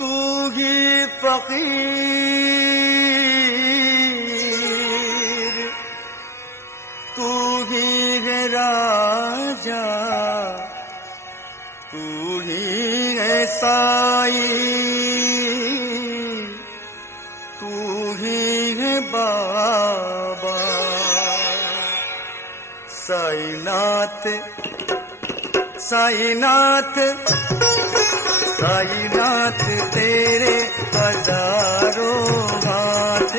तू ही फकीर, तू ही है राजा, तू ही है साई, तू ही है बाबा। साईनाथ साईनाथ साईनाथ तेरे हजारों हाथ,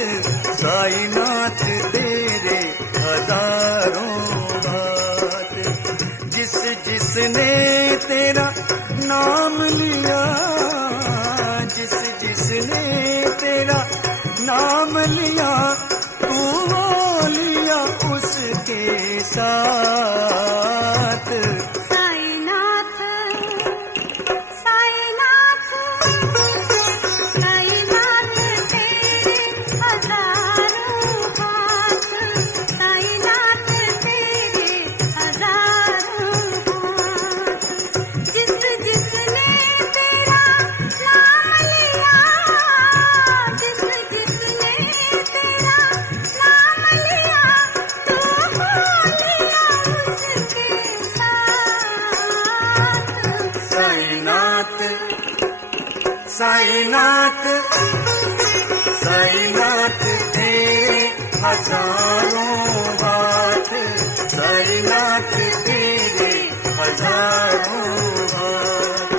साईनाथ तेरे हजारों हाथ। जिस जिसने तेरा नाम लिया, जिस जिसने तेरा नाम लिया, तू वो लिया उसके साथ। साईनाथ साईनाथ साईनाथ तेरे हजारों हाथ, साईनाथ तेरे हजारों हाथ। जिस जिसने तेरा नाम लिया, जिस जिसने तेरा नाम लिया, तू हो लिया उसके साथ। साईनाथ साईनाथ साईनाथ तेरे हजारों हाथ, साईनाथ तेरे हजारों हाथ।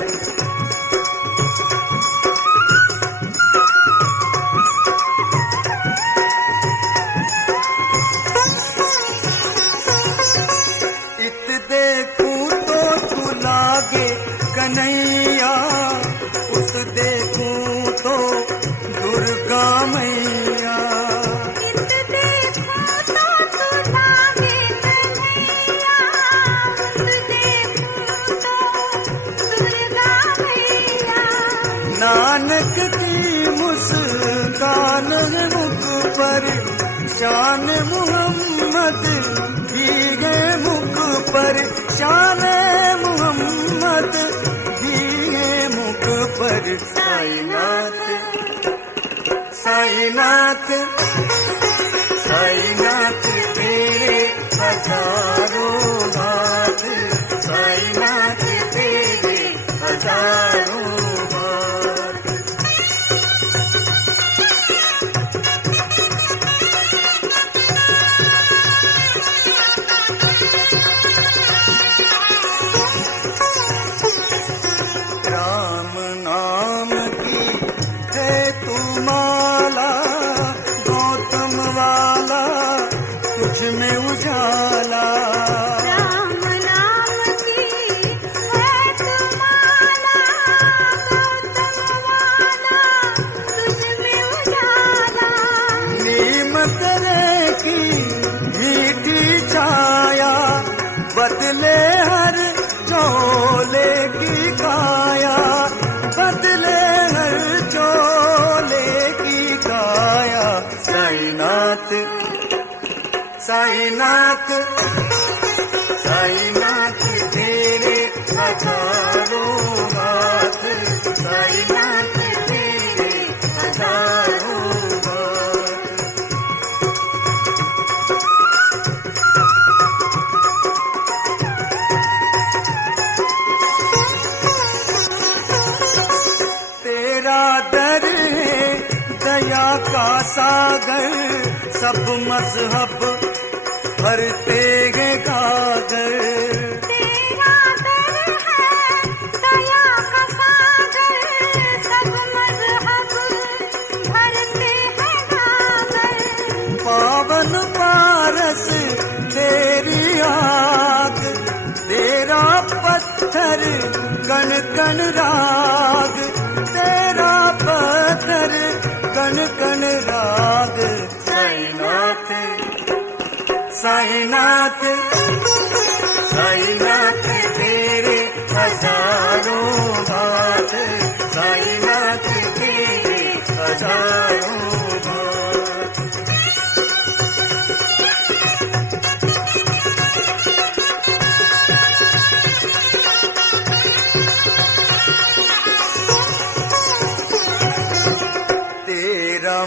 इत देखूं तो तू लागे कन्हैया, उस देखूं तो दुर्गा मैया। इत देखूं तो तू लागे कन्हैया, उस देखूं तो दुर्गा मैया। नानक की मुस्कान है मुख पर, शान मुहम्मद की है मुख पर, शान मुहम्मद की है मुख पर। साईनाथ साईनाथ साईनाथ तेरे हजारों हाथ, साईनाथ तेरे हजारों हाथ। राम नाम की है तू माला, गौतम वाला तुझ में उजाला। राम नाम की है तू माला, गौतम वाला तुझ में उजाला। नीम तेरे की मीठी छाया, बदले हर चोले की काया, बदले हर चोले की काया। साईनाथ साईनाथ साईनाथ तेरे हजारों हाथ, साईनाथ तेरे हजारों हाथ। तेरा दर है दया का सागर, सब मजहब भरते हैं गागर। तेरा दर है दया का सागर, सब मजहब भरते हैं गागर। पावन पारस तेरी आग, तेरा पत्थर कण कण राग, तेरा पत्थर कण कण राग। साईनाथ साईनाथ साईनाथ तेरे हजारों हाथ, साईनाथ तेरे हजारों हाथ।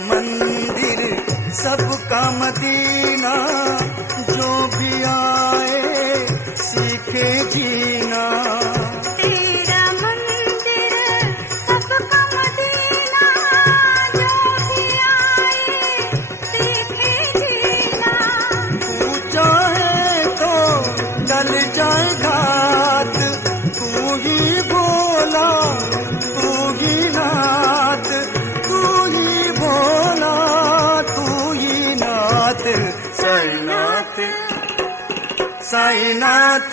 मंदिर सबका मदीना, जो भी आए सीखे जीना। तेरा मंदिर सबका मदीना, जो भी आए सीखे जीना। तू चाहे तो टल जाए घात, तू ही बोला तू ही नाथ, तू ही बोला तू ही नाथ। साईनाथ साईनाथ